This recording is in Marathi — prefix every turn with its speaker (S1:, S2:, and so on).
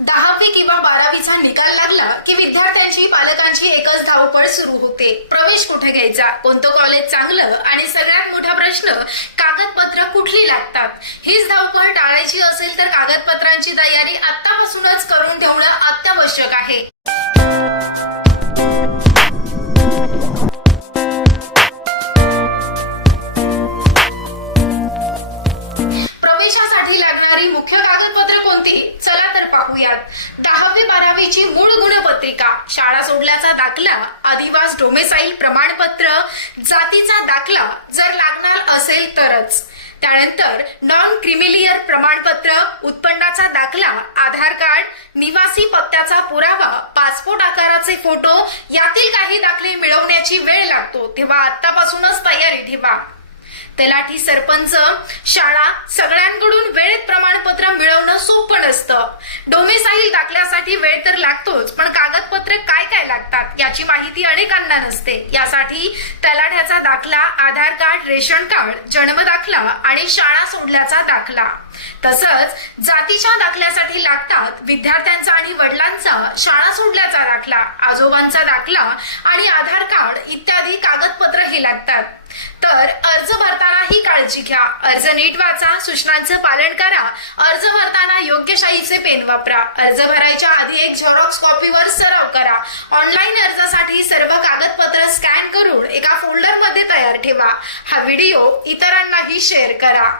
S1: दहावी किंवा बारावीचा निकाल लागला की विद्यार्थ्यांची पालकांची एकच धावपळ सुरू होते. प्रवेश कुठे घ्यायचा? कोणतं कॉलेज चांगलं? आणि सगळ्यात मोठा प्रश्न कागदपत्र कुठली लागतात? हीच धावपळ टाळायची असेल तर कागदपत्रांची तयारी आतापासूनच करून ठेवणं अत्यावश्यक आहे. मुख्य कोणती चला तर पाहूयात. दहावी बारावीची मूळ गुणपत्रिका. शाळा सोडल्याचा दाखला आदिवास डोमेसाईल प्रमाणपत्र जातीचा दाखला जर लागणार असेल तरच. त्यानंतर नॉन क्रिमिलियर प्रमाणपत्र उत्पन्नाचा दाखला आधार कार्ड निवासी पत्त्याचा पुरावा पासपोर्ट आकाराचे फोटो यातील काही दाखले मिळवण्याची वेळ लागतो. तेव्हा आतापासूनच तयारी ठेवा. तलाठी सरपंच शाळा सगळ्यांकडून वेळ प्रमाणपत्र मिळवणं सोपं नसतं डोमेसाईल दाखल्यासाठी वेळ तर लागतोच पण कागदपत्र काय काय लागतात याची माहिती अनेकांना नसते. यासाठी तलाठ्याचा दाखला आधार कार्ड रेशन कार्ड जन्म दाखला आणि शाळा सोडल्याचा दाखला. तसंच जातीच्या दाखल्यासाठी लागतात विद्यार्थ्यांचा आणि वडिलांचा शाळा सोडल्याचा दाखला आजोबांचा दाखला आणि आधार कार्ड इत्यादी कागदपत्र हे लागतात. तर अर्ज भरताना ही काळजी घ्या. अर्ज नीट वाचा सूचनांचं पालन करा. अर्ज भरताना योग्य शाहीचे पेन वापरा. अर्ज भरायच्या आधी एक झेरॉक्स कॉपीवर सराव करा. ऑनलाईन अर्जासाठी सर्व कागदपत्र स्कॅन करून एका फोल्डरमध्ये तयार ठेवा. हा व्हिडिओ इतरांनाही शेअर करा.